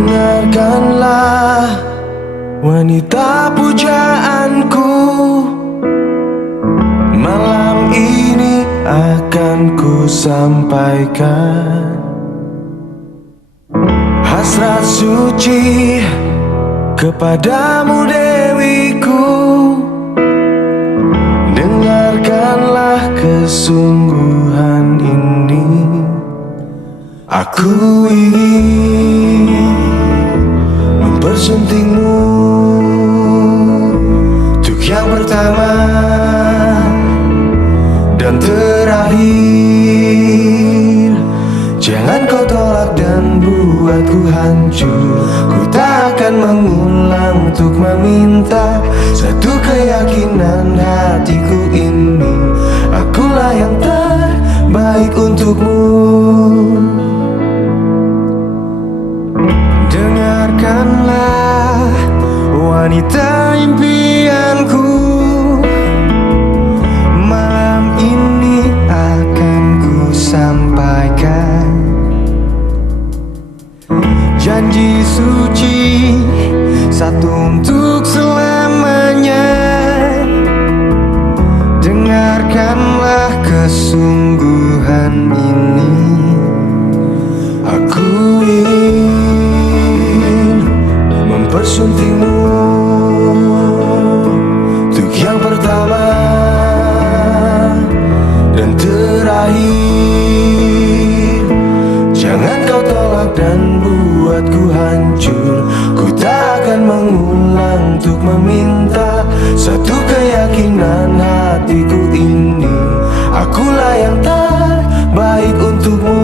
Dengarkanlah wanita pujaanku, malam ini akan ku sampaikan hasrat suci kepadamu dewiku. Dengarkanlah kesungguhan ini. Aku ingin mempersuntingmu untuk yang pertama dan terakhir. Jangan kau tolak dan buatku hancur. Ku tak akan mengulang untuk meminta satu keyakinan hatiku ini. Akulah yang terbaik untukmu. Dengarkanlah wanita impianku, malam ini akan ku sampaikan janji suci satu untuk selamanya. Dengarkanlah kesungguhan ini. Aku ingin mempersuntingmu untuk yang pertama dan terakhir. Jangan kau tolak dan buatku hancur. Ku tak akan mengulang untuk meminta satu keyakinan hatiku ini. Akulah yang terbaik untukmu.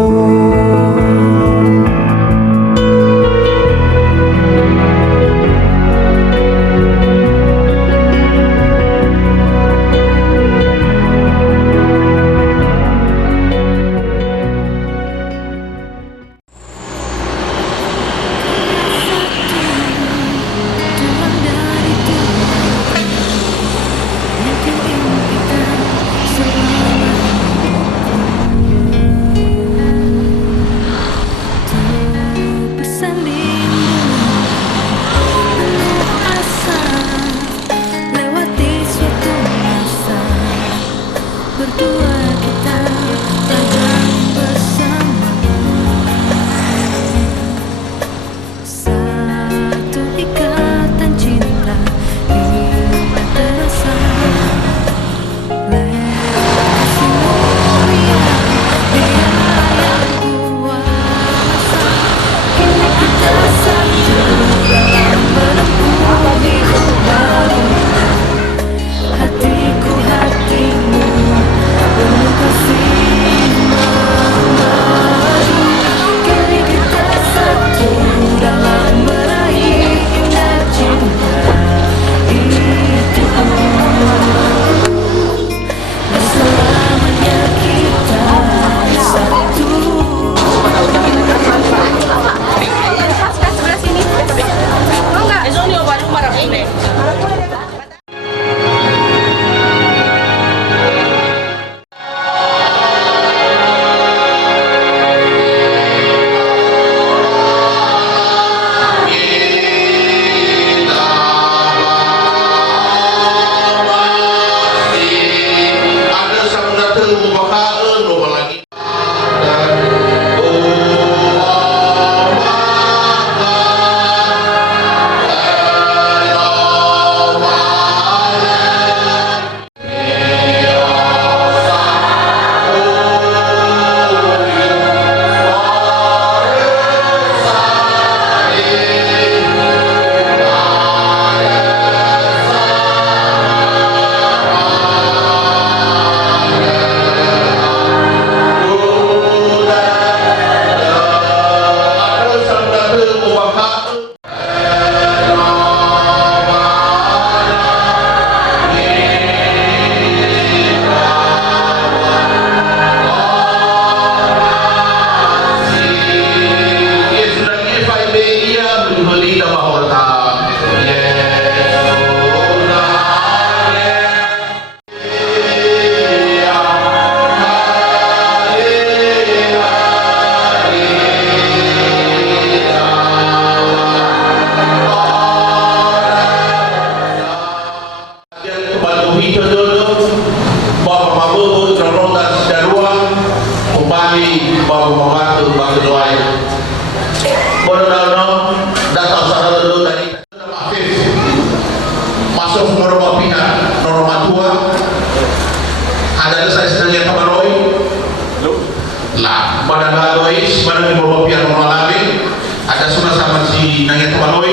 ada sudah sama si Nangya Tumaloi.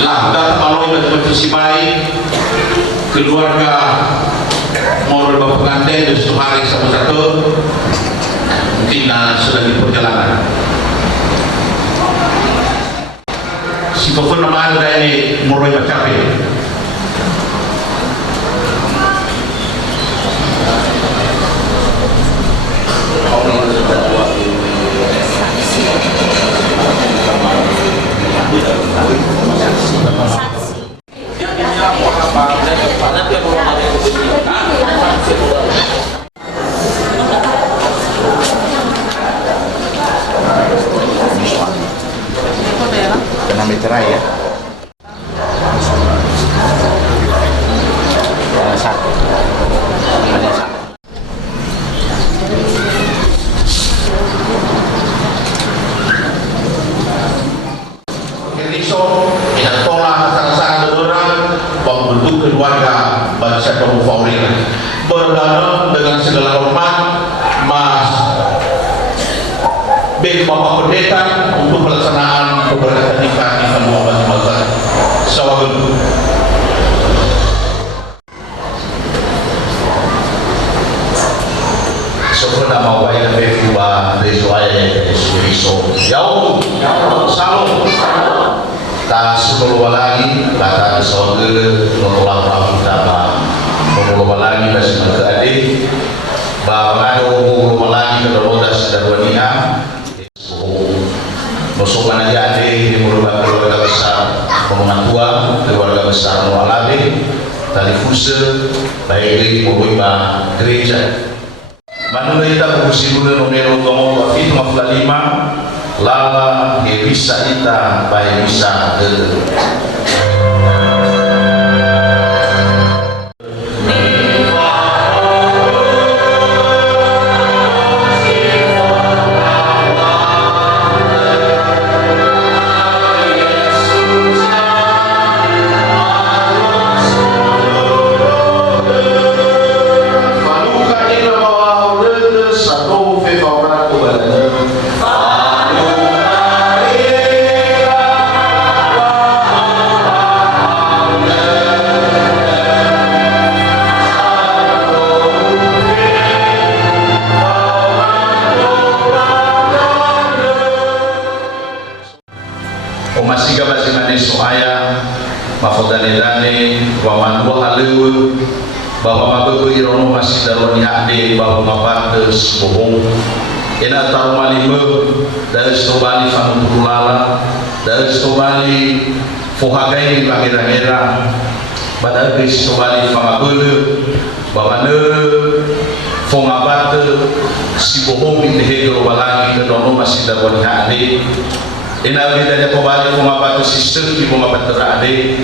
Lah, datang Tumaloi dan Tumaloi baik keluarga Moro Bapak Pengantin dan Suhari sama satu mungkin sudah di perjalanan. Si Bapak nama ada ini Moro Bacape. Kena meterai ya. Ada satu. Ada satu. Yang tolak salah orang membentuk keluarga bangsa Faurin berdalam dengan segala hormat Mas B. Bapak Pendeta untuk pelaksanaan keberkatan nikah di Kampung Mazal Sawagun. Sebenarnya mau bayar berupa beruaya isu jauh salam tak sebelum lagi kata saudara menolak kita menolak lagi masih adik bahwa menolak lagi kedaulatan dan wanita musuhan aja adik di merupakan keluarga besar pemenang tua keluarga besar mualabi tali fuse baik di merupakan gereja. Manula ita kukusi dulu nomero tomo wafitu mafla 5 lala ke bisa ita baik bisa de masiga basi mane soaya mafodane dane wa manwa halu bahwa mabugo irono masih dalam hade bahwa mabat sebohong ena tarumali me dari sobali famutulala dari sobali fohagai di pangira-ngira pada dari sobali famabulu bahwa ne fongabat sebohong di hegro balagi ke dono masih dalam hade ina vida de kobali ko mabata sister ki ko mabata rade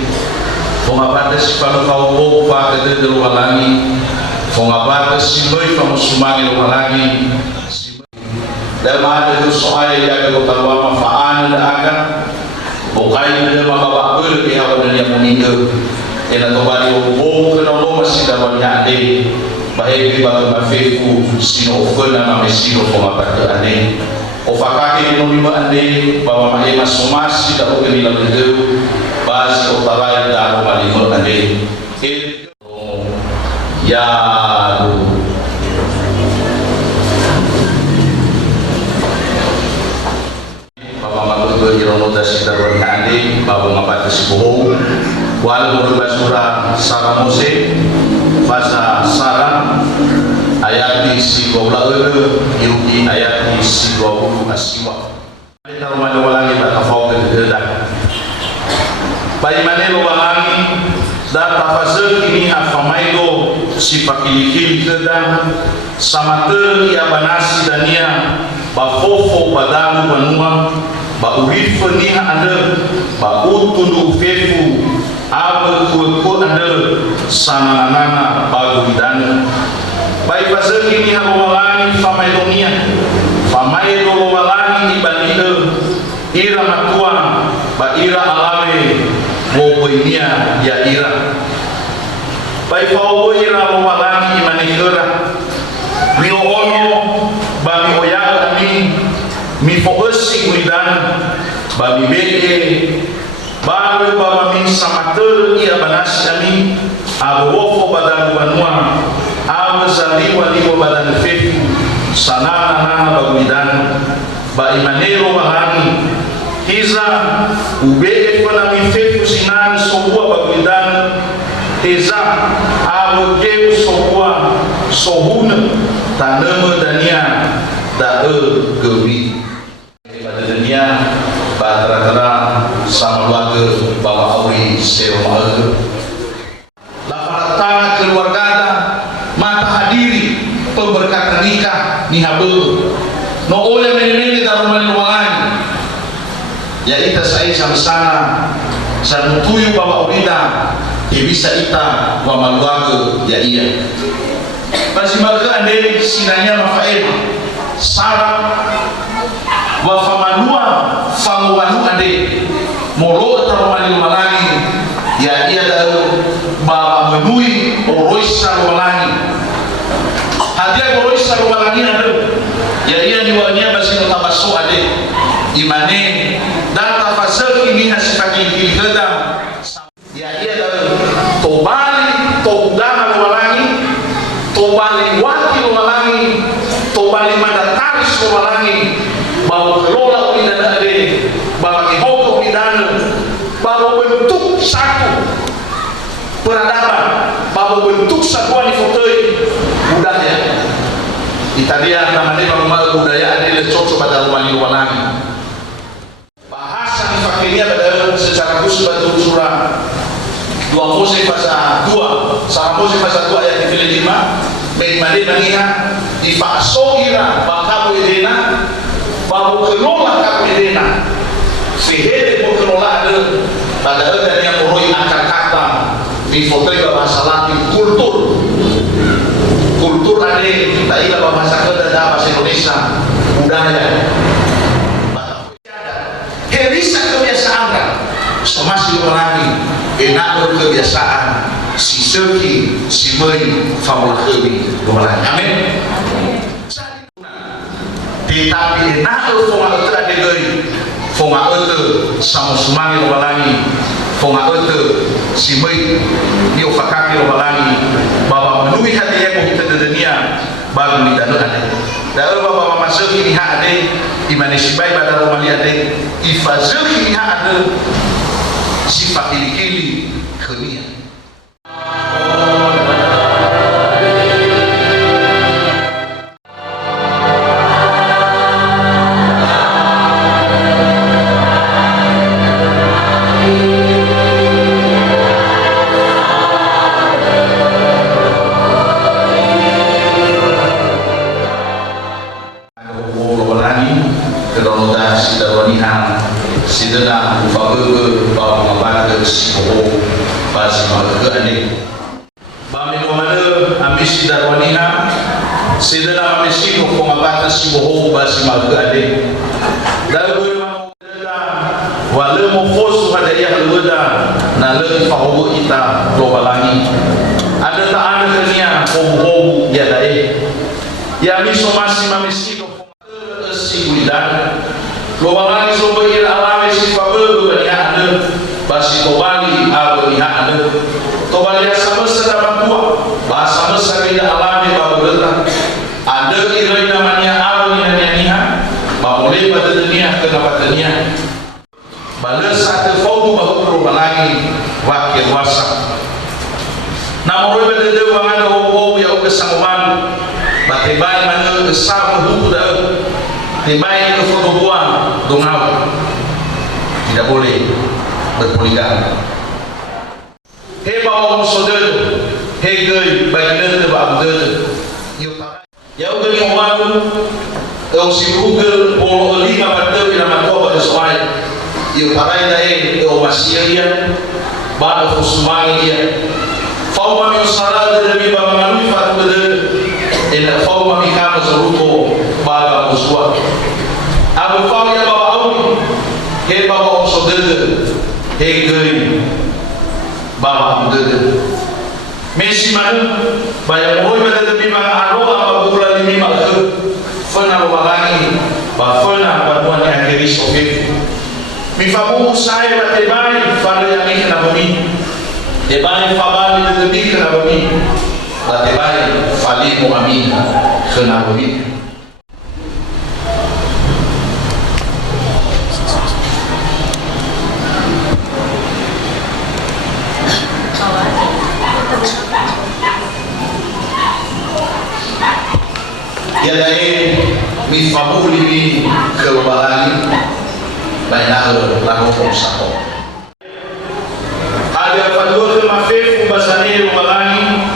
ko mabata si palu kau ko pa de walangi ko mabata si boy pa musumangi walangi dalam ada soal yang ko talwa mafaan da akan bukai de mababa ul ki hawa de yang meninggal ina kobali ko ko no masih dalam nyade baik di batu mafeku sino ko na mamesino ko mabata ane ofakake no lima ande bahwa mahema somas tidak oke bila begitu bas utara dan malimo ande ya bahwa malu irono dasi darwan ande bahwa ngapat sibuh wal berubah surah sarah mose bahasa sarah ayat di si 12 yuki ayat di si 20 asiwa kita rumah walangi bakafau ke dedak bayi manelo walangi dan tafasir kini afamaido si pakiliki sedang sama ter ya banasi dania bafofo badamu banua ba urifu ni anda ba utundu fefu abu kuku anda sananana bagu dan baik pasal kini hawalangi famaidonia famaido walangi ibalihe ira matua ba ira alame woboinia ya ira baik fawo ira walangi manihera mi fokus ikulidan babi beke baru baba min samater ia banas ami abu wofo badan banua abu zali wali badan fefu sanana nana bagulidan ba imanero mahani hiza ubeke pana mi fefu sinan sobua bagulidan hiza abu geu sobua sohuna tanama dania da gebi pada dunia batera sama keluarga bawa auri sewa laparan keluarga mata hadiri pemberkatan nikah nihabu no oleh menene dalam rumah ya ita saya sama-sama saya tuyu bawa aurida ya bisa ita wa maluaga ya iya masih maluaga ande sinanya mafael sarap wa famanua famwanu ade moro taramani malani ya ia daru ba menui oroisa malani hadia oroisa malani ade ya ia diwania basi tabasu ade imane data fasal ini hasifaki hilada ya ia daru tobali tobdana malani tobali wati malani tobali mandataris malani bawa kelola pidana ade bawa kehoko pidana bawa bentuk satu peradaban bawa bentuk satuan di fotoy budaya Italia namanya rumah budaya ade cocok pada rumah lualangi bahasa difakirnya pada secara khusus batu surah 2 Mose pasal 2 sama Mose pasal 2 ayat 5 Mekmade mangiha difasohira bakabu edena babu kelola kapedena sehede bu kelola ada pada ada yang meroi akar kata di foto bahasa Latin kultur ada kita ila bahasa kedada bahasa Indonesia budaya herisa kebiasaan kan semasi lagi enak kebiasaan si seki si mei famulah kebi kemarin amin tetapi enak fonga itu ada gari fonga itu sama semangi lobalangi fonga itu si mei dia fakaki lobalangi bawa menui hati yang kita dunia baru di dalam ada dalam bawa masuk ini ada imani sibai pada rumah ada ifazul ini ada sifat kili kemia sidana fabeube ba mabata sibo basi magane ba minumane amisi darwanina sidana amisi ko mabata sibo basi magane dalu wale mo fosu pada ya luda na le fahubu ita lobalangi ada ta ana kenia ko ya dai ya miso masi mamisi ko sigulidan lobalangi sobo il alame si fabeube bani ada basi tobali abo ni ada tobali sama sedap tua bahasa besar ida alame babelta ada iroi namanya abo ni niha babole pada dunia ke dapat dunia balas satu foto bahu lobalangi wakil wasa namoro pada dewa ngada ho ya kesanguan batebai mana kesam hutu da tibai ke foto buang dongau tidak boleh berpoligami he bawa musodel he gay bagian te babdel ya udah ni orang eu si google polo 5 pada bila mato pada soal eu parai dai eu masia ba fusmai dia fauma mi usara de bi ba manu fa de ila fauma mi kama zaruto ba uswa abu fauma ya ba auni he baba osodel he gay baba mudel Messi mana bayar boy pada demi mana alo apa bulan ini malah fana walangi ba fana saya batebai fala yang ini kenapa mi tebai fabali de mi kenapa mi batebai fali mo ami kenapa mi ya dari mi fabuli mi kelobalani baina lagu pomsako ada fadul mafif basani umalani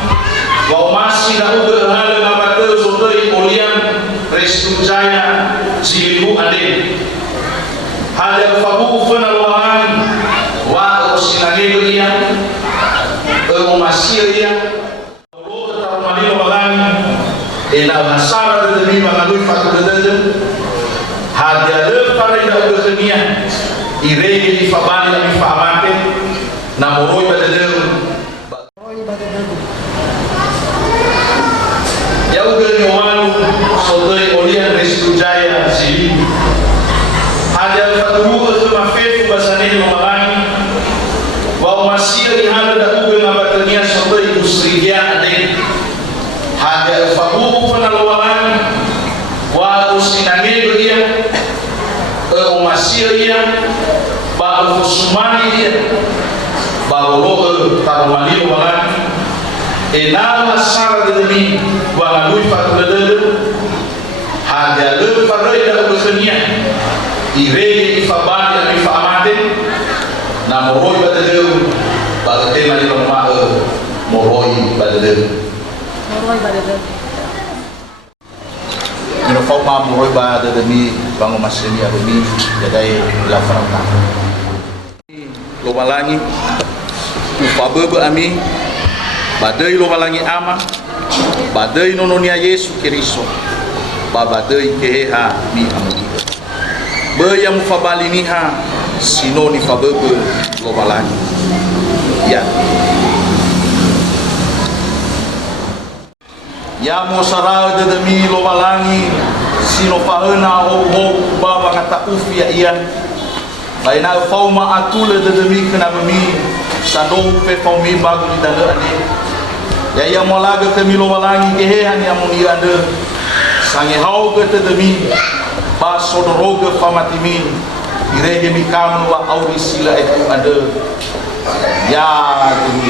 wa masih dah udah hal ngabate sotoi polian restu jaya silibu ade ada fabu fana walani wa osinage dia masih dia lo taramani walani ela nasara de mi mangalui fatul de hadia le para ida berkenia irege di fabani mi famate na moroi badadeu ya uga ni walu sodoi olian restu jaya sili hadia fatu ke mafetu basane no malani wa masir di hal da uga ngabatania sodoi usriya ade hadia fabu penalwalan wa usinage dia masih dia baru sumani dia baru tarumani malan enal sar de mi wa lui fakulade hada le farida ukhniya irege ifabani mi famate na moroi badadeu bagate mali rumah moroi badadeu ino fau ma moroi badademi bangun masini arumi jadai lafaran lo malangi upabebe ami badai lo malangi ama badai nononia Yesu Kristo babadai keha mi amuni be yang fabali niha sinoni fabebe lo malangi ya ya mo sarau de mi lo malangi sino paena ho baba kata ufia ia baina fauma atule de mi kena mi sandong pe faumi bagu di dala ade ya ya molaga ke mi lo malangi ke he hani amuni ande sange hau ke de mi ba sodoroga famatimi irege mi kamu wa aurisila itu ande ya demi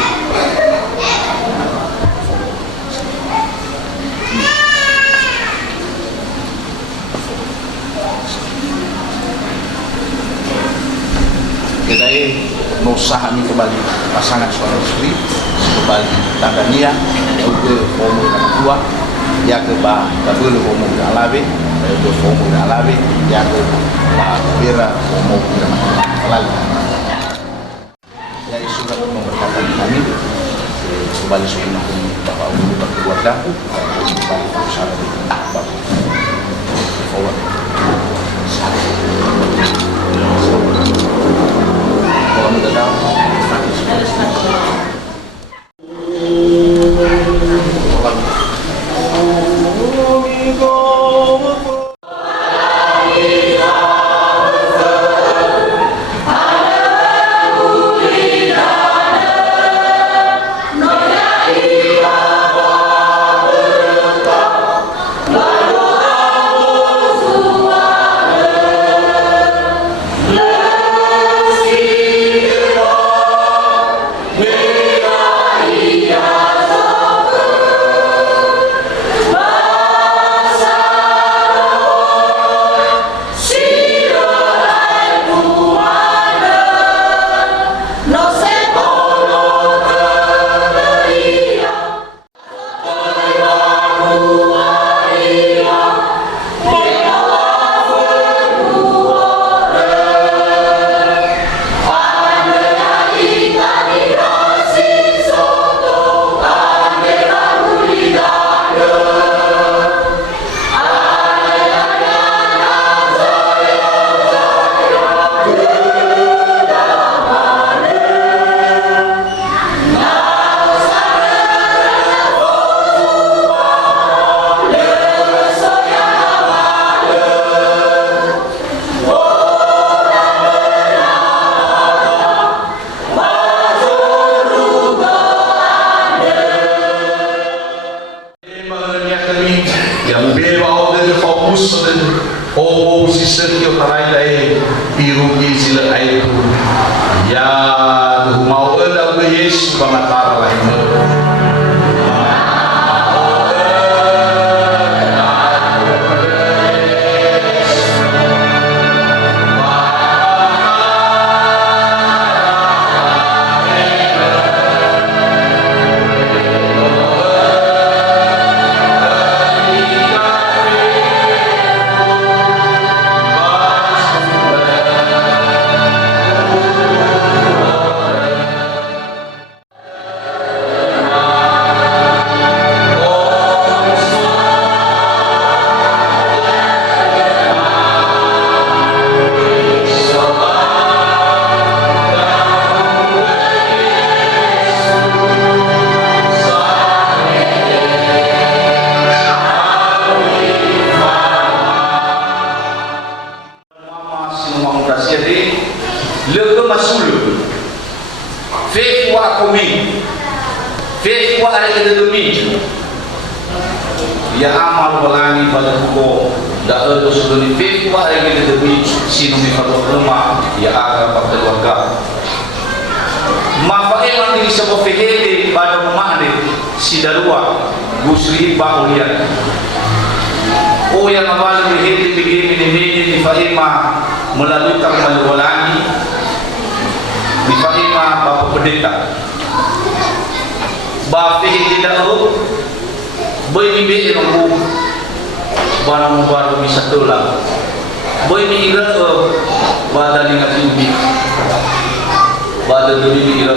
kedai nusaha mi kembali pasangan suami istri kembali tanggania ke homo tua ya ke ba kabul homo alabe ke homo alabe ya ke ba bera homo halal ya surat memberkati kami kembali sunnah bapak ibu berkeluarga kembali berusaha di bapak forward kami yang beba order fokus oh sisa kyo tarai dai biru ki sila ai tu ya mau ada ke Yesus bangatara lain ya amal walani pada ko da ero sudoni fe wa ege demi sinu mi falo rumah ya aga pakta keluarga ma fa eman di sabo fehede pada rumah de sidarua gusri baulian o ya mabal fehede begini ni meni di fa ema melalui tamal walani di fa ema bapak pendeta ba fehede da boy ni be emang barang baru bisa tulang boy ni ira badan ni ngati ubi badan ni ira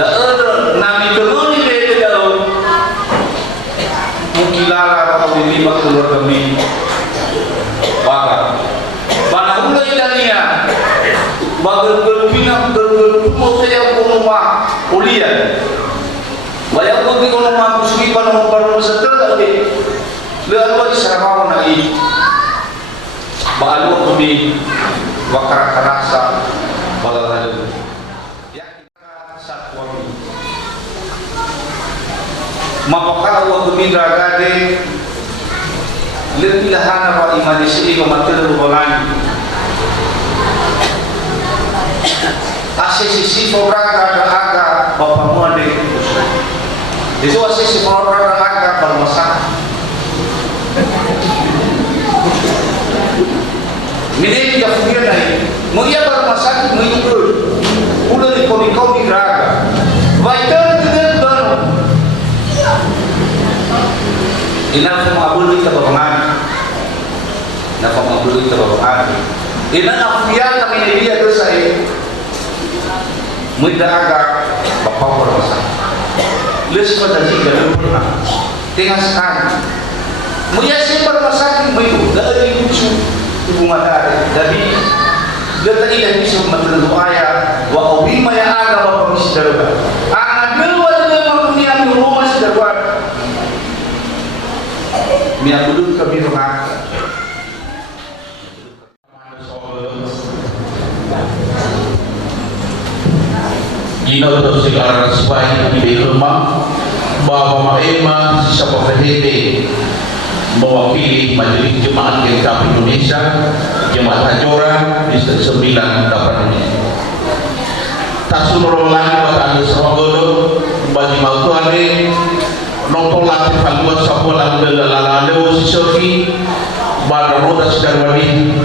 da ada nabi turun ni be da mukilala atau di lima keluar kami bakar bana ulai dania bagal berpinang berpuluh saya rumah ulian banyak bagi orang mampu segi pada membaru setelah lagi lalu di Sarawak lagi balu kami wakar karasa balalan ya satu kami mapakal waktu mindra gade lebih lahana wa iman isi komatir bulan asisi foraga aga bapak muade itu asisi foraga aga bermasak mini dia fugia naik mulia bermasak mengikut udah dikau di raga baikkan dengan baru ina famabul kita bapangan na famabul kita bapangan ina afia kami dia dosa muda aga bapak bermasak les pada jika pernah tengah sekali mulia si bermasak mayu dari lucu ibu mata jadi dia tadi dah bisa menurut ayat wa awima ya aga bapak mesti darurat ada dua manusia di rumah sedarurat minyak duduk kami rumah Gino terus sekarang sebaik di rumah bahwa Maema sisa pembeli mewakili Majelis Jemaat GKP Indonesia Jemaat Hanjora Distrik 9 dapat ini tak suruh lagi pada anda Seragodo bagi mautuane nopol latif haluan sapuan lalalalau sisoki pada roda sedarwani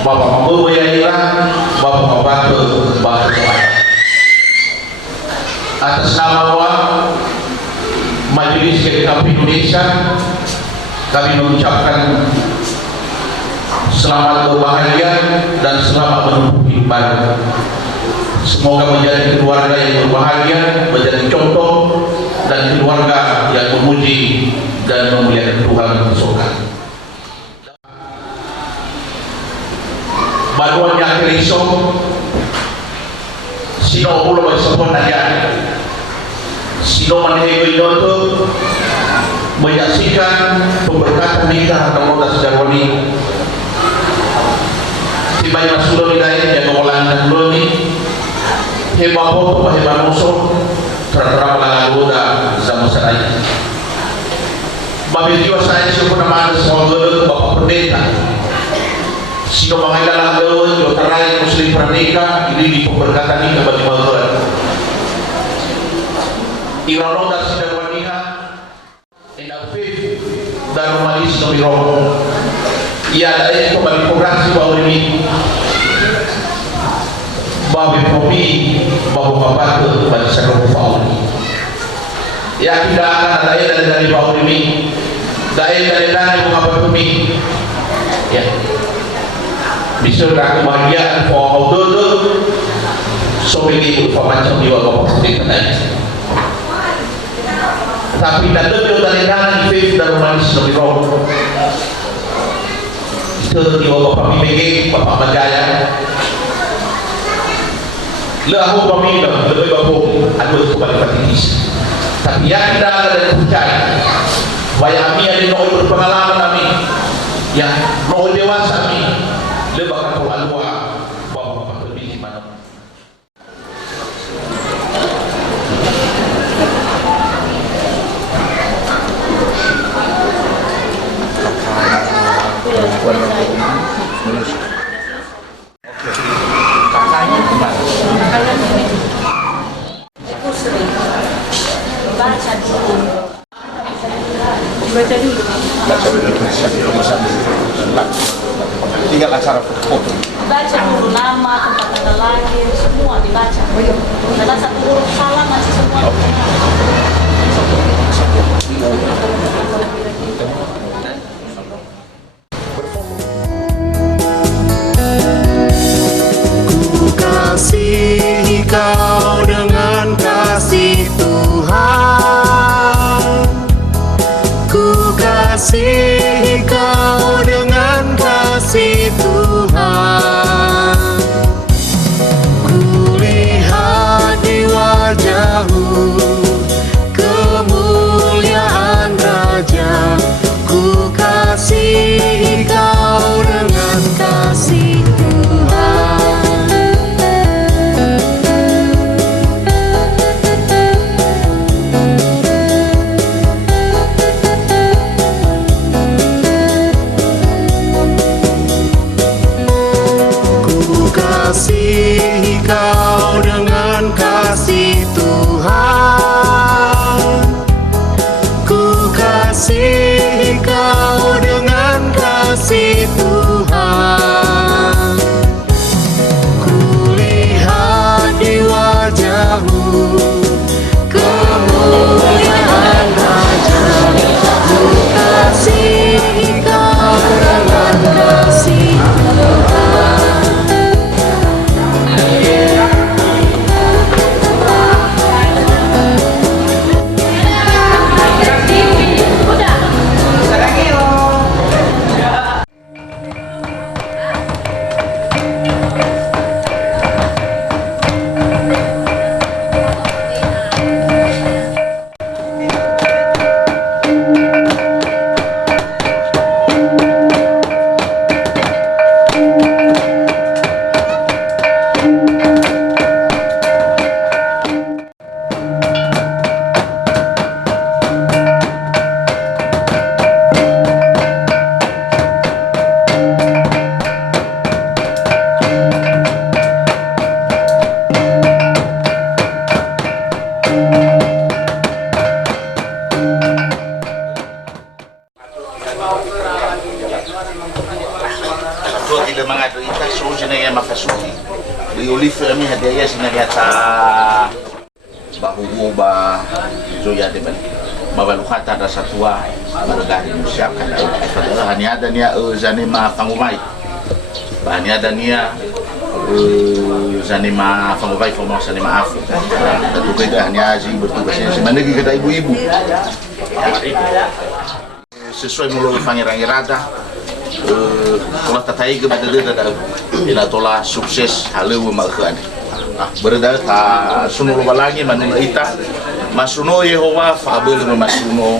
bapak mampu yaira bapak membantu bapak atas nama Majelis GKP Indonesia kami mengucapkan selamat berbahagia dan selamat menempuh ibadah. Semoga menjadi keluarga yang berbahagia, menjadi contoh dan keluarga yang memuji dan memuliakan Tuhan di surga. Baruan yang kerisau sino pulau bersepon aja sino manhego itu menyaksikan pemberkatan nikah Roda Sedarwani tiba yang sudah nilai yang ngolah dan loni hebapo hebamoso terang-terang Roda sama saya Mabitiwa saya siapa nama ada semua gede Bapak Pendeta. Sino mangailangan doon yung taray Muslim pranika ini di pemberkatan ni bagi maghal. Irono dan sidawaniha in the faith dan malis no irono. Ia ada itu bagi progresi bahawa ini babi kopi bahawa bapak bagi seluruh fauli. Ya tidak akan ada dari bahawa ini dari mengapa kami ya bisa kebahagiaan for outdoor so many macam di bawah positif tadi tapi tidak ada dari faith dan manis lebih roh itu di bawah kami begini Bapak Majaya lahu kami lebih bapak ada kembali patis tapi yang tidak ada dari percaya bayar kami ada noy berpengalaman kami ya noy dewasa kami lebih akan keluar bapak lebih gimana kakaknya gimana? Aku sering baca dulu. Baca dulu. Tinggal acara foto. Baca dulu nama, tempat tanggal lahir, semua dibaca. Dalam satu huruf salah masih semua. Ku kasihi kau dengan kasih Tuhan. Ku kasihi kau dengan kasih Tuhan. Ku lihat di wajahmu kemuliaan Raja. Ku kasihi kau dengan kasih Tuhan. Ku kasihi kau dengan kasih Tuhan. Ku kasihi kau dengan kasih Tuhan. Ku lihat di wajahmu kemuliaan Raja. Ku kasihi kau dengan kasih Tuhan. Satu kita mengadu kita solusinya yang makasuki. Di olive kami hadiah sebenarnya ta bahu ba zoya de bal. Mabalukata ada satua bargari musiakan adalah hanya ada nia zanima pangumai. Hanya ada nia zanima pangumai formasi zanima afu. Tentu kita hanya aji bertugas sebenarnya kita ibu-ibu. Sesuai mulut pangeran irada kalau tatai ke pada dia dah ina tola sukses halu makhan berada ta suno lagi manuna ita masuno Yehova fabel masuno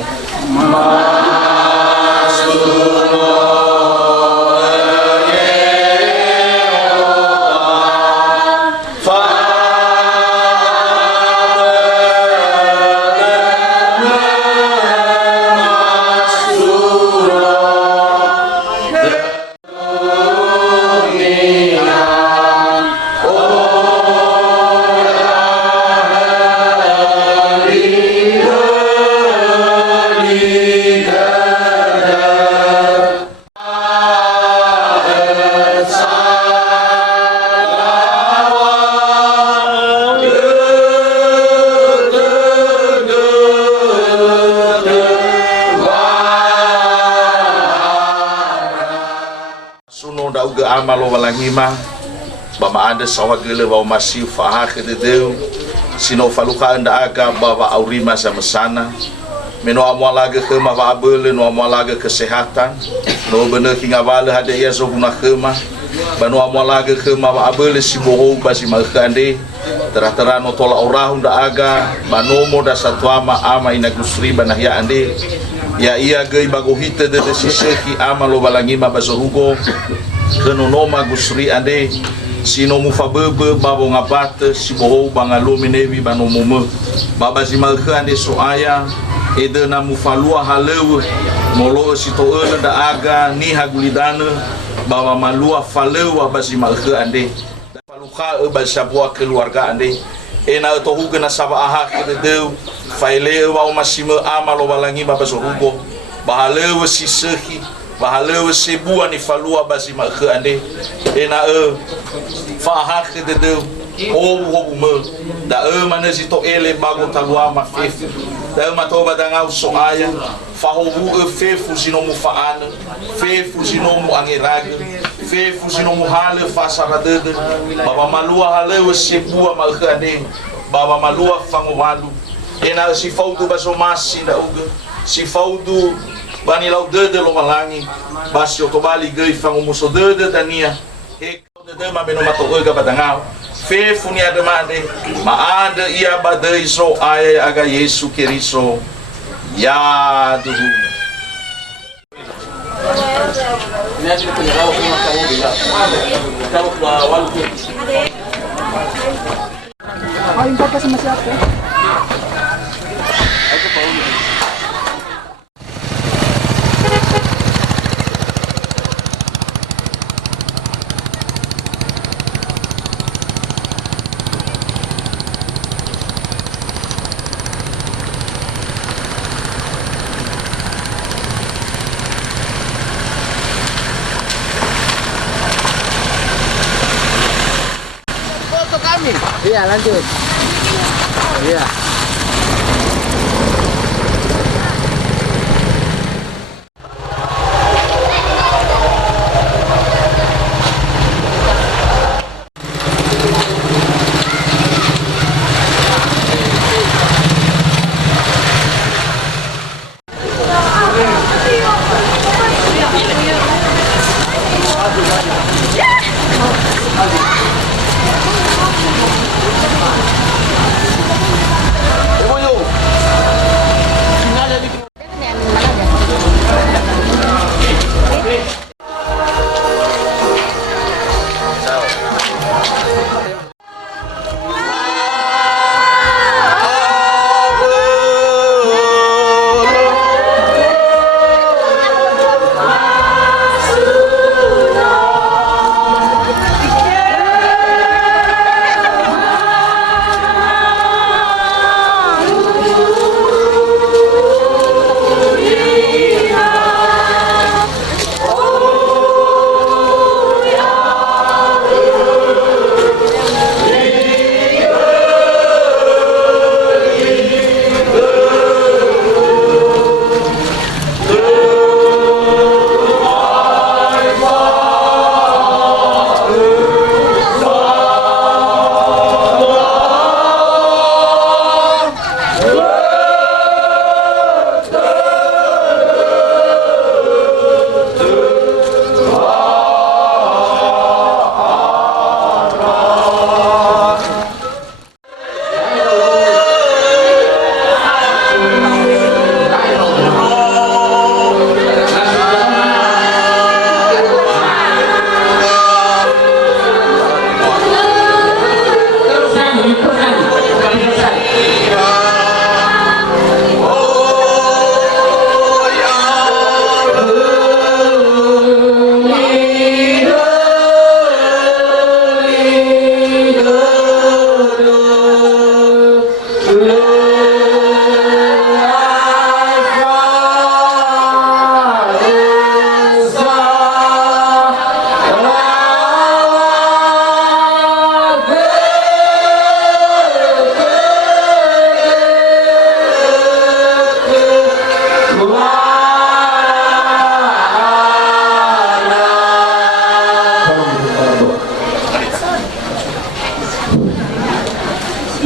da uga amalo walangima bama ada sawagele wa masiu fa ke de deu sino faluka anda aga baba aurima sama sana meno amwalaga ke ma va abele no amwalaga kesehatan no bener kinga wale hade ya so guna kema banu amwalaga ke ma va abele si boho basi makande tera-tera no tola orahun da aga manomo da satwama ama ina gusri banahya ande ya ia gei bagohite de siseki ama lo balangima basorugo kenonoma gusri ande sino mufabebe babo ngapate si boho bangalo minevi banomume baba si malka ande soaya ede na mufalua halewe molo si to da aga ni hagulidana baba malua falewa basi malka ande faluka basabua keluarga ande ena to huga na saba aha ke de faile wa masime amalo balangi baba sorugo bahalewe si sehi bahalewe sebua ni falua basi malka ande ena fa ke de o me da mana si to ele bago talua ma fefu da ma to badanga soaya fa ho fefu sino mu faana fefu sino mu angeraga fefu sino mu hale fa saradede baba malua hale sebua malkane baba malua fango walu ena si faudu baso masi da uga si faudu bani lau dede lo malangi basi otobali gei fango muso dede dania e de ma beno mato uga badanga fefu ni ada made ma ada ia badai so aya aga Yesu Keriso ya duhu Import sama siapa? Iya, lanjut. Iya.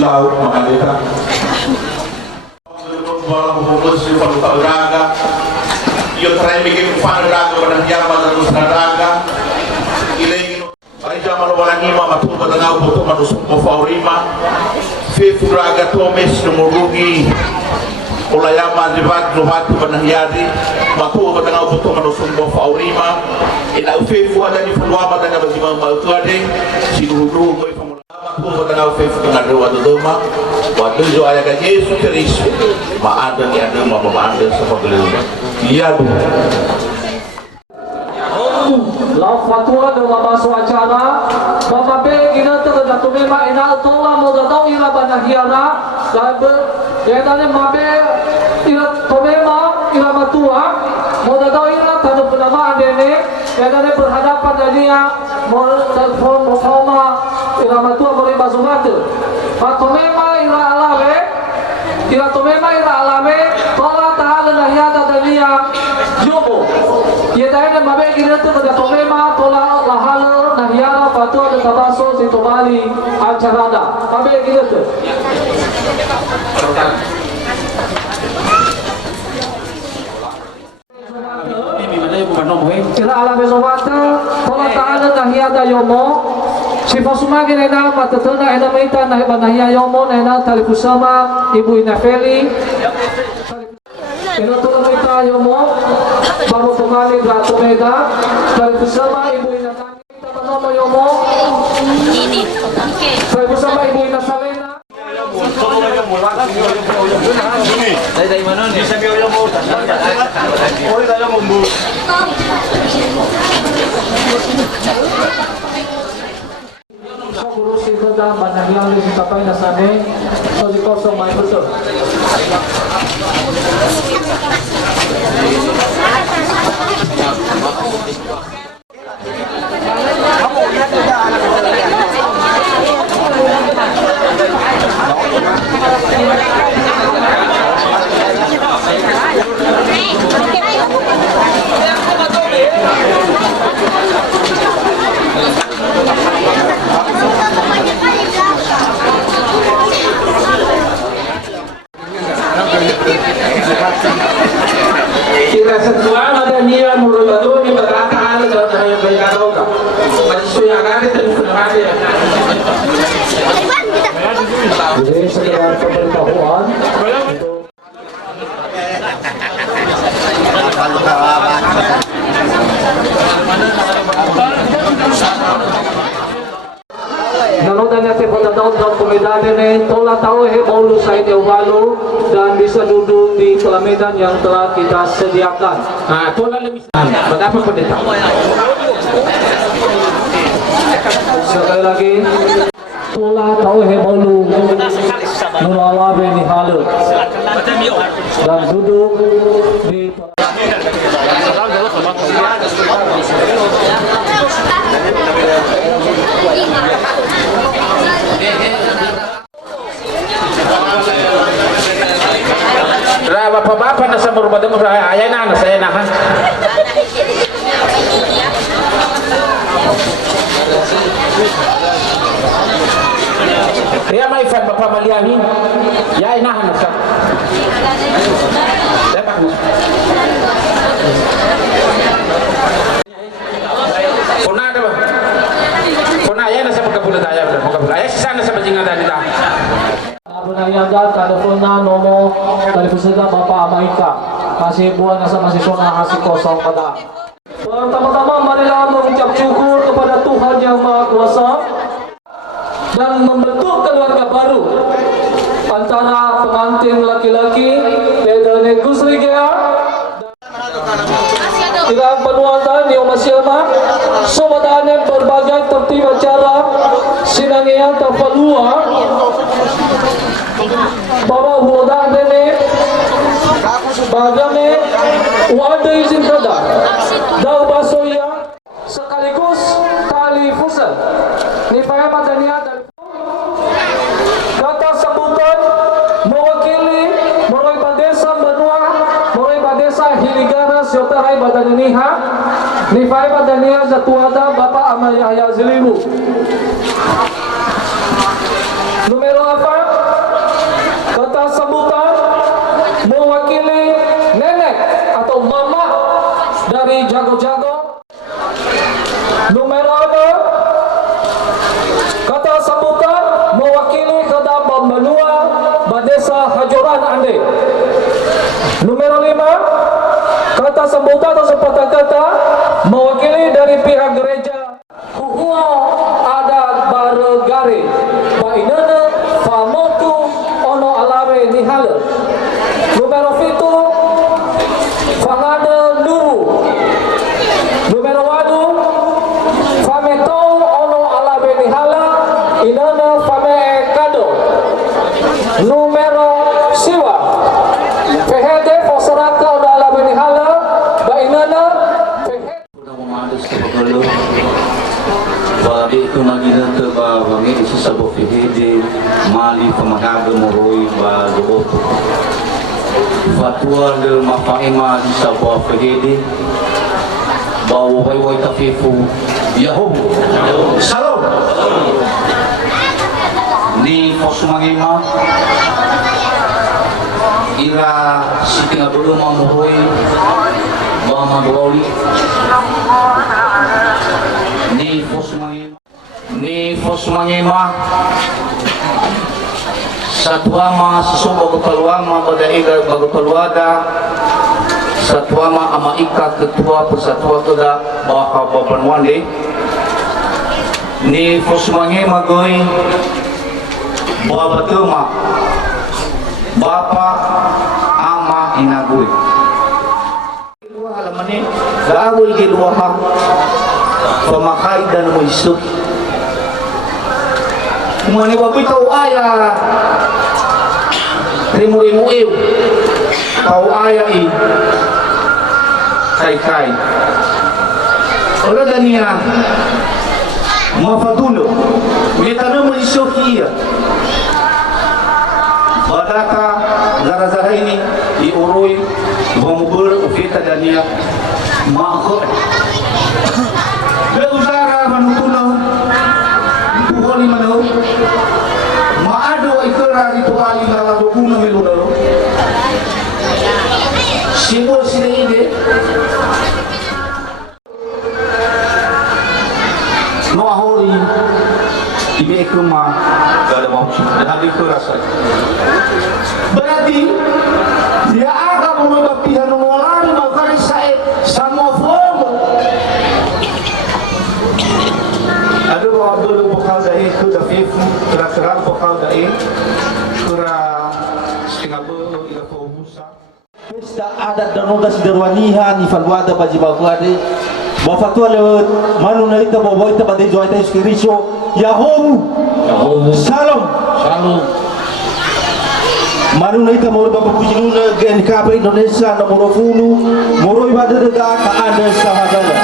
tahu mengalita. Walau fokus di paluta uraga, iyo taray bikin ufan uraga pada hiyama dan uraga. Ilay ay jaman walang ima matuba na nga buto manusok mo faurima. Fifth uraga tomes numurugi. Ulayama dibat lumati panahiyadi matuba na nga buto manusok mo faurima. Ila ufifu ada ni fulwama na nga bagimang mautuade. Sinurudu mo ipamula. Matuba na nga ufifu na nga rewa dodoma. Waduzo ayaga Yesus Kristus maada ni ada mamaanda sa paglaluan. Iyado. Laut fatua dalam masuk acara Bapak B ina terda tumema ina tola moda tau ira banahiana sabe yadane mabe ira tumema ira matua moda tau ira tanu penama adene yadane berhadapan dania mau telepon mau ira matua boleh basumate patumema ira alame ira tumema ira alame tola taala nahiana dania yobo yadane mabe ira terda tumema tola lahalo nahiana fatua de tabaso si tomali acarada mabe ira ter ira alame somata tola taala nahiana yomo Siapa sumagi nena matatuna ena meita na banahia yomo nena talipusama ibu Inafeli. Ena tuna meita yomo baru pemali gratu meda talipusama ibu Inatani tamanomo yomo. Ini, oke. Talipusama ibu Inasalena. Dari mana nih? Bisa biar mau. Oh, dari mau. Guru Siddha Banahia di tapai nasane so di kosong mai betul. Kira sesuai ada niat mulai ni berkata ada dalam yang berkata oka. Macam yang ada telefon ada. Jadi sekedar pemberitahuan. Nanodan natin pagkataon dalam komunidad ini tola tahu bolu sa Walu dan bisa duduk di pelaminan yang telah kita sediakan. Nah, tola lebih berapa pendeta? Sekali lagi tola tahu bolu nurala beni halu dan duduk di bapak-bapak nasa merubah ayah na saya nah. Dia mai fan bapak maliahi ya inahan nasa. Dapat. Puna ada ba? Puna ya nasa pagkapulat ayah pagkapulat. Ayah sana sa bajingan dali dah. Abunayanda telepon na nomo telepon Bapak Amaika masih buat nasa masih sona masih kosong pada. Pertama-tama marilah mengucap syukur kepada Tuhan yang Maha Kuasa dan membentuk keluarga baru antara pengantin laki-laki Pedro Gusriga Irang penuatan di Omasyama Somadane berbagai tertib acara sinangian terpelua Bawa huodah nene Bagame Wada izin kada Dau basoya Sekaligus tali fusan Nipaya madania Kata sambutan Mewakili Moroy Badesa Benua Moroy Badesa Hiligana Siotarai Badaniniha Nipaya madania Zatuada Bapak Amal Yahya Zilimu Numero 4, kata sambutan mewakili nenek atau mama dari jago-jago. Numero 6, kata sambutan mewakili kepada Benua Badesa Hajoran Ande. Numero 5, kata sambutan atau sepatah kata mewakili dari pihak gereja Kuhua Adat Baregare Bainana Famotu Ono Alare Nihala. Numero 7, Fangada Nuru. Numero 8, Fameto Ono Alare Nihala Inana Fame Kado. Numero 7, Fehede Fosaraka Ono Alare Nihala Bainana Fehede. Sudah memadus ke Pagalo. Bagi itu lagi nanti bagi isi sabo fihidi mali pemagaga moroi ba loboto. Fatwa del mafaima di sabo fihidi bawa wai tafifu Yahoo. Salam. Ni posumangima ira sitinga dulu mamoroi ba magoli. Ni fosmangima satwama sesumbo kekeluama badaiga bagukeluada satwama ama ika ketua persatuan toda baka babanwande ni fosmangima goi babatuma bapa ama inagui dua halamane gawul giluha pemakai dan muisuh mani wabi tau ayah rimu-rimu iu tau ayah i kai-kai olah dania mafaduno metana muisuh iya badaka zara-zara ini diurui bamubur ufita dania maakot Beuzara manukuno, buhoni manu, maado ikera rituali ngala dokuna meluno. Sibo sini ide, no ahori, ibe ekuma, gada mau dah ikera saya. Berarti dia akan menolak pihak nolari makari saya sama formal. Ada dulu bokal dari kuda fifu, kerak bokal dari kura setengah belu ila musa. Pesta adat dan roda siderwaniha ni falwada baji bagade. Bafatua lewat manu naita bawa ita badai joita iskiriso. Yahoo. Salam. Salam. Manu naita moro bapak kujinuna gen kape Indonesia nomor 10 moro ibada dega ka ada sahabana.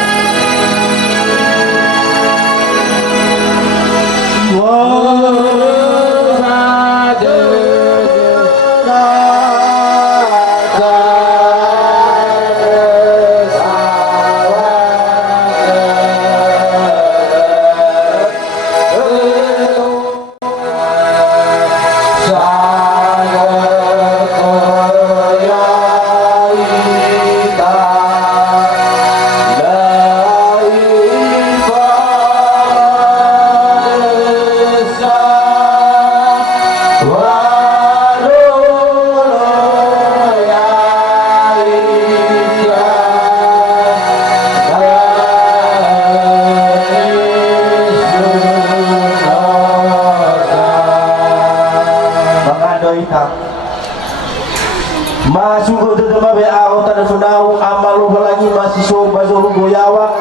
Masuk ke dalam BA tanah sunau amalu lagi masih so bazulu goyawa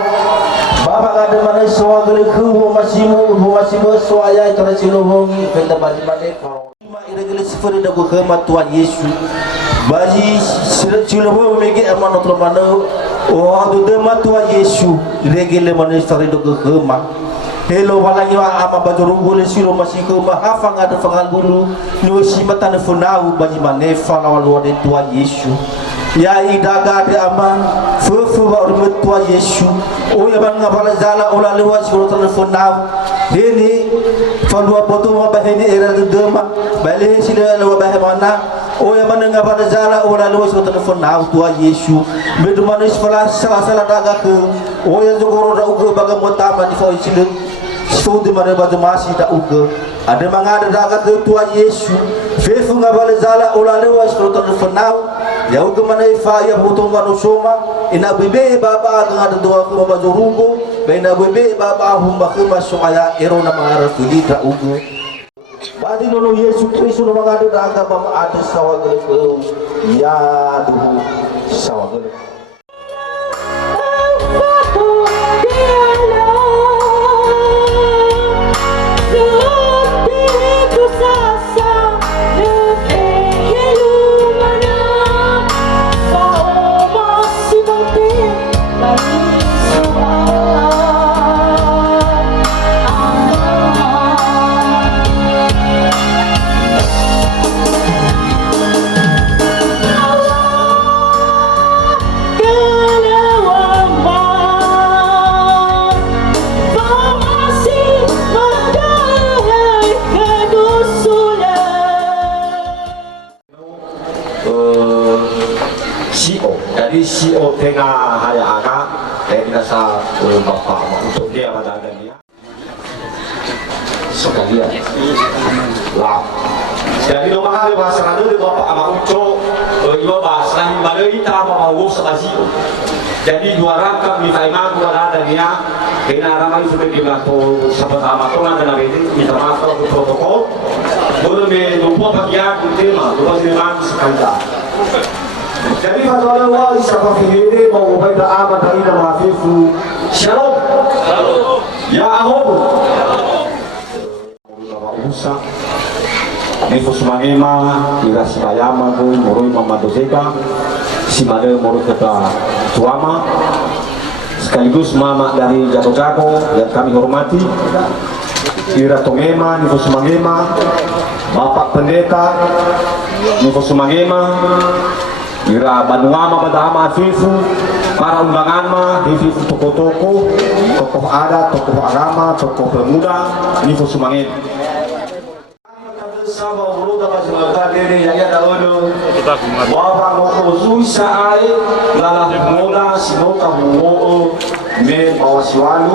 bapa ada mana so gele ku masih so ayah tanah silohongi kata baji mane ko ma iregele sifari da go khama tuan Yesu baji siloho mege amano tromano o adu de ma tuan Yesu iregele mane sari do go khama hello walangi wa ama bajuru gole silo masih ko mahafang ada fangal guru no simata na funau baji mane fala walode tua Yesu ya idaga de ama fufu wa urmet tua Yesu o ya bang ngabala zala ola lewa silo tan funau deni Fandua foto mabahini era dema balik sila lawa bahana o yang mana ngapa jala o lalu so telefon na tua Yesu bedu mana sekolah salah daga ke o yang jogoro da uga baga motama di fo sila so di mana baju masih da uga ada mangada daga ke tua Yesu fefu ngapa jala o lalu so telefon na ya uga mana ifa ya foto manusoma ina bebe baba ngada doa ke baba jorungo baina bebe baba humba ke masukaya erona mangara filita uga Badi nono Yesus Kristus no mangado daga bam ada sawagel ya duhu sawagel CEO dari CEO tengah haya aga kita sa bapak untuk dia pada dia sekalian lah jadi nomor hari bahasa radu di bapak ama uco iba bahasa lain pada kita mau sama CEO jadi dua rangkap di Taiwan dua ada dia kena ramai sudah dilakukan sama tuan dan ini kita masuk ke protokol boleh lupa bagian tema lupa tema sekali. Jadi pada awal siapa ini mau baca apa dari nama Hafifu Shalom ya ahom Musa Nifus Mangema Iras Bayama Moroi Mamadoseka Simade Moroi Kota Tuama sekaligus mama dari Jago-Jago yang kami hormati Ira Tongema Nifus Mangema Bapak Pendeta Nifus Mangema Ira Banuama Badama Hafifu para undangan mah Hafifu toko-toko tokoh adat, tokoh agama, tokoh pemuda Nifus Mangema sama uruta masyarakat ini yang ada udah bapak mau susah ay lalah mola sinoka huo me bawa siwalu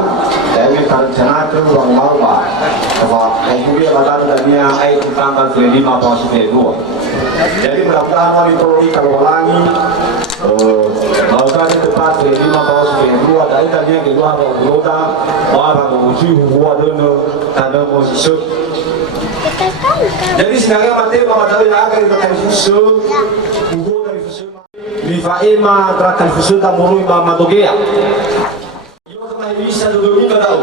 dari kancana ke ruang bawa bahwa ibu dia kata dunia ay tanggal 5 bawa sudah jadi mudah-mudahan hari itu kalau lagi bahkan di tempat 5 bawa sudah dari tadinya kedua bawa uruta bapak mau huo dulu tanda mau sisuk. Jadi sebenarnya materi Muhammad Dawid akan dikatakan fusul, buku dari fusul. Lifaima terakan fusul dan murui Muhammad Dogea. Ia kena bisa dulu kita tahu.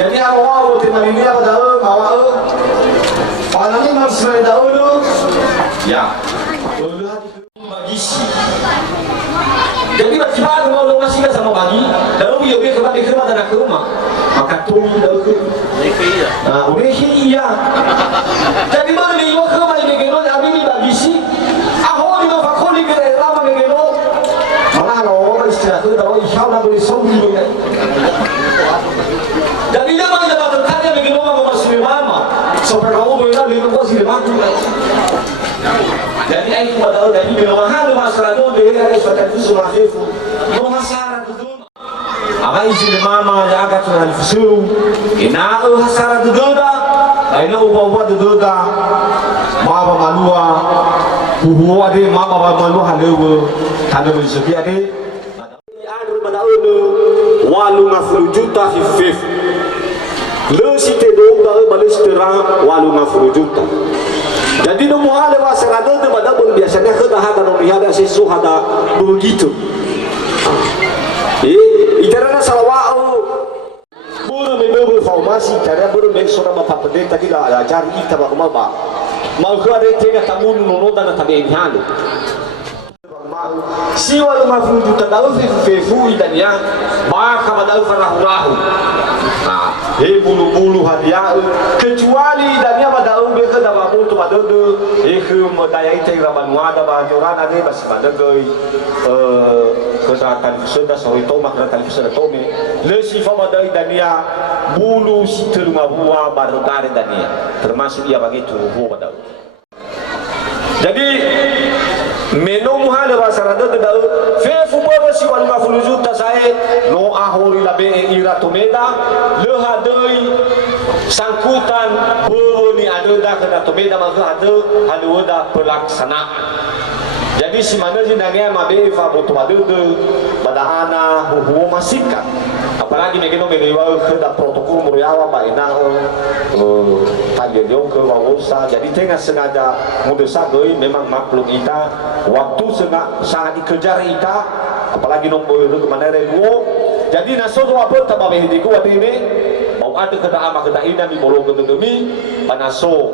Jadi awal tema ini apa tahu awal. Kalau ini masih ada dulu, ya. Bagisi. Jadi bagaimana mau ngasih sama bagi? Lalu dia kembali ke rumah dan ke rumah. Maka tunggu dulu. Nah, udah iya. Jadi mana nih gua kemana nih gelo? Abi nih bagisi. Aku nih mau fakoli ke lama nih gelo. Malah lo istirahat tuh tahu insyaallah boleh sembuh ya. Jadi dia mana dapat tertanya nih gelo mau masuk mama. Sampai kamu boleh lihat dia masih di mana. Jadi aku tahu dari gelo mahal masalah tuh dia harus pakai susu Hafifu. Mau masalah tuh. Aga isi mama ya aga tuh Hafifu. Ina hasara dududa, ina uba dududa, mama malua, uhu ade mama malua halewu, halewu sepi ade. Anu badaulu, walu ngaflu juta hifif. Le site do da balis terang walu ngaflu juta. Jadi nomor hal wasara dudu badabul biasanya kedahaga nomor ada sesuatu begitu. Itarana salawau. Buru membeli farmasi, cara buru membeli seorang bapak pendeta kita ajar kita bahawa apa? Mau ada tiga tamu nono dan tabi inhal. Siwa lima puluh juta dalam fefu idanya, maka madal farah-rahu. Nah, bulu-bulu hadiah kecuali idanya madal mereka dapat untuk badadu ihu modaya ite rabanwa da bajuran ade bas badagoi kesehatan sudah sori toma kesehatan sudah tome le sifa badai dania bulu sitelunga buah baru dari dania termasuk ia bagi tubuh badau. Jadi menom hal basarada da fe fuba si wal mafluju tasai no ahori labe ira tomeda le hadai sangkutan boni ada dah kena tomeda maka ada wada pelaksana. Jadi si mana si nangya mabe fa botu ada badahana huhu masika apalagi megeno menewa ke da protokol muriawa ba ina tagiyo ke wawosa. Jadi tengah sengaja mudesak deui memang maklum ita waktu sangat dikejar ita apalagi nombor ke mana reluo. Jadi nasodo apa tababe hidiku adine mau ada kena ama kena ina mi bolong ke demi panaso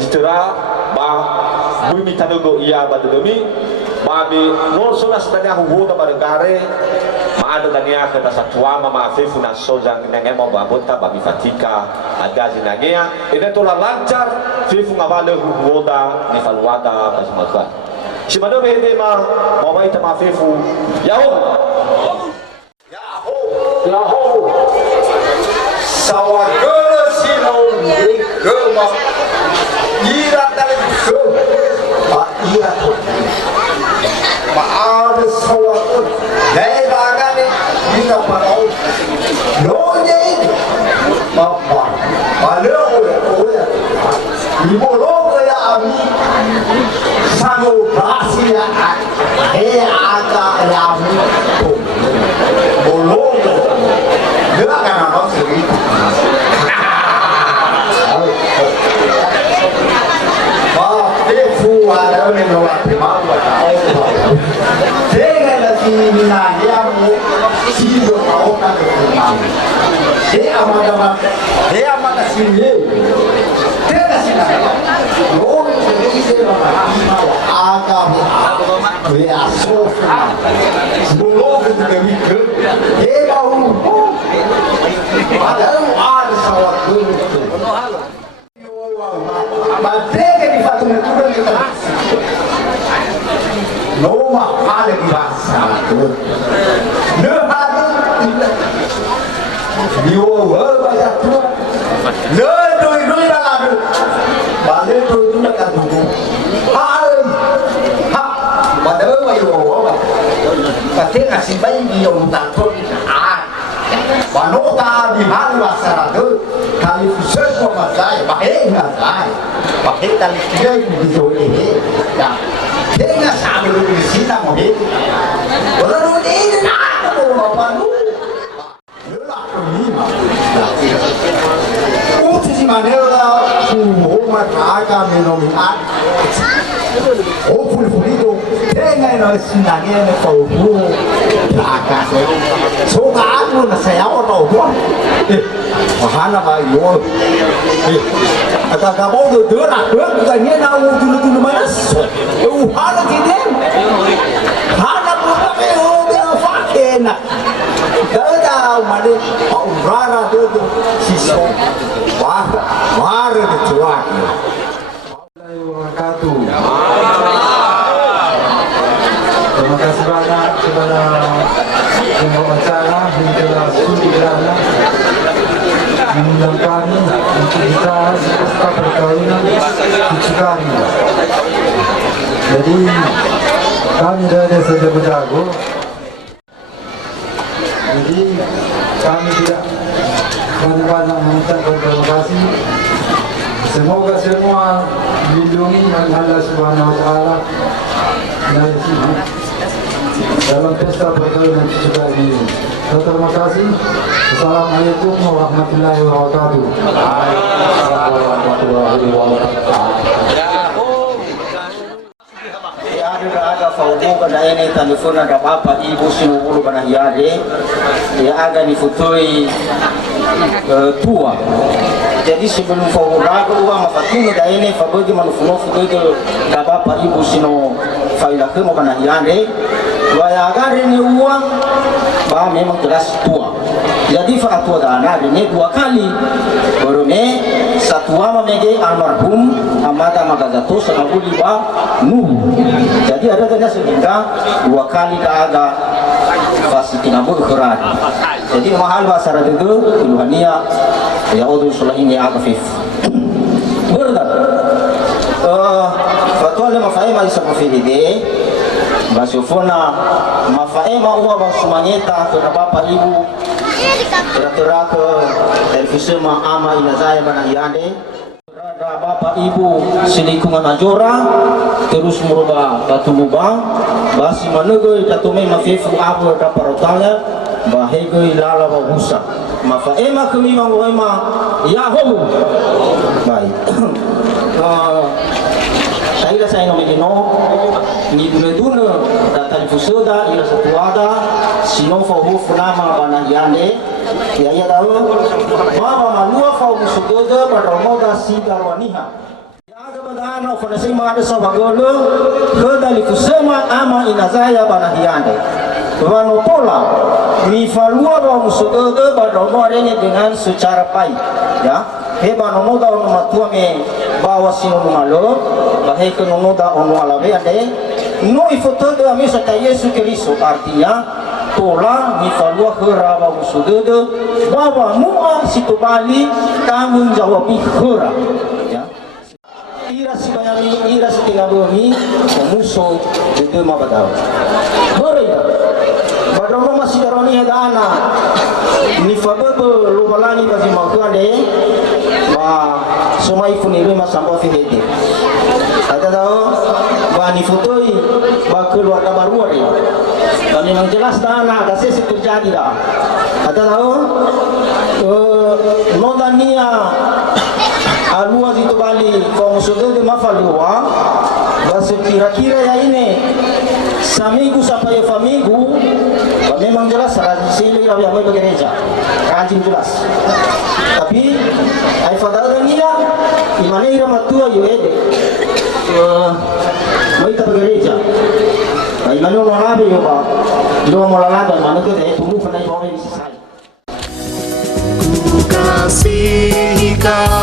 jitera ba bumi tanogo iya ba demi babi no sona setanya huhu ta bargare ma ada tania ke tasatwa ma afifu na soja nenge mau babota babi fatika ada jinagea ina tola lancar fifu ngabale huhu da ni falwada pas maka si mado behede ma mau baita ma fifu yaho Sawagala sino gema ira dari go ira maaf sawagul dai bagane ira parau loje mapa malo oya ibolo ya ami sango basia aga ya ami bolo dia akan apa sih ada menolak terima dengan lagi minanya mu sido kau kan dia amat sini dia sini orang ini agam dia sofa sebelum kita mikir dia baru ada sawat dulu Badega di fatto natura di Noma ada di basa Ne ada Dio baca tu Ne doi dalam Bale doi nak tunggu Hai Ha Pada mayu Kata ngasih bayi dia tak tahu Wanota di mana masyarakat kali pusat pemasai pakai ngasai pakai tali tiga di jauh ini ya dengan sambil di sini mau ini orang ini nak mau apa lu lelah kelima uji mana lah umat agama menominat fulful itu dengan sinagnya kau agak soga aku saya orang tua mahana ba yo agak mau dulu nak bukannya nak dulu mana hana tidak hana bukan yang fakir nak dah mana orang itu siswa wah itu wah terima kasih banyak kepada semua acara hingga studi gerhana mengundang kami untuk kita pesta perkawinan cucu kami. Jadi kami dari Desa Bedago. Jadi kami tidak banyak mengucapkan terima kasih. Semoga semua dilindungi oleh Allah Subhanahu Wa Taala dari sini dalam pesta perkawinan cucu kami ini. Terima kasih. Assalamualaikum warahmatullahi wabarakatuh. Ada faumu pada ini telefon ada bapak ibu seluruh pada yade dia ada difutui tua. Jadi sebelum faumu ragu uang mafatun ada ini fabudi manufunofu itu ada bapak ibu sino failaku pada yade Bayagan ini uang, bah memang jelas tua. Jadi fatwa dana ini 2 kali. Baru satu memege almarhum Amada Magazato senabu liba Nuh. Jadi ada dana sehingga 2 kali ada fasitinabu keran. Jadi mahal bahasa itu Tuhannya ya Allah sulahinya akafif. Berdan. Fatwa lima faema isapofide. Basufuna mafaema uwa basumanyeta ke bapak ibu tera ke televisi ama inazaya bana yande ada bapak ibu selikungan ajora terus merubah batu lubang basi manegoi jatume mafifu abu daparotanya bahegoi lala bagusa mafaema kemimang wema yahobu baik. Saya nomino ni dune data fusoda ila satuada sino fa hufnama banayane ya ya dawo mama manua fa musudoda padomoda sidarwaniha ya aga badana fa nasi ma ada sabagolo kedali kusema ama inazaya banayane wano pola mi falua ba musudoda padomoda dengan secara baik ya heba nomoda ono matua me bawa sino malo bahai ke nomoda ono alabe ade no ifoto de amisa ta Yesu Kristo artinya tola mi falua hera ba musudoda bawa mua situ bali tanggung jawab hera ya ira si bayami ira si tingabumi musuh itu mabadao beri badoro masih daroni ada anak ni fabebe lubalani bagi makuande ba semua ifuniwe masamba fihede ada tahu ba ni fotoi ba keluarga baru ada dan memang jelas dana kasih terjadi dah ada tahu nodania alua itu bali kau sudah de mafalua basi kira-kira ya ini seminggu sampai faminggu memang jelas rajin sini yang mau ke gereja rajin jelas tapi ai fadal dunia di mana irama tua yo ede mau ke gereja ai mana mau labe yo ba do mau labe mana ke tunggu pada bawa di sisa Ku kasihi kau